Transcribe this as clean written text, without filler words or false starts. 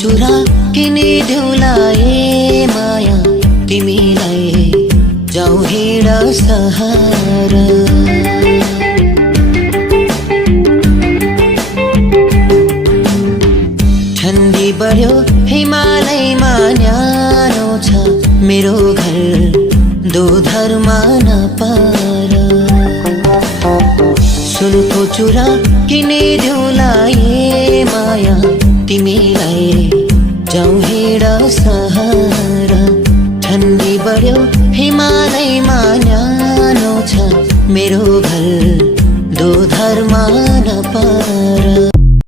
चुरा किनिदेऊला ए माया तिमीलाई जाऊ हिँड सहारा। ठन्डी बढ्यो हिमालयमा न्यानो छ मेरो घर दोधरमा नपार। सुनको चुरा किनिदेऊला ए माया तिमीलाई जाऊ हिँड सहारा। ठन्डी बढ्यो हिमालयमा न्यानो छ मेरो घर दोधरमा नपार।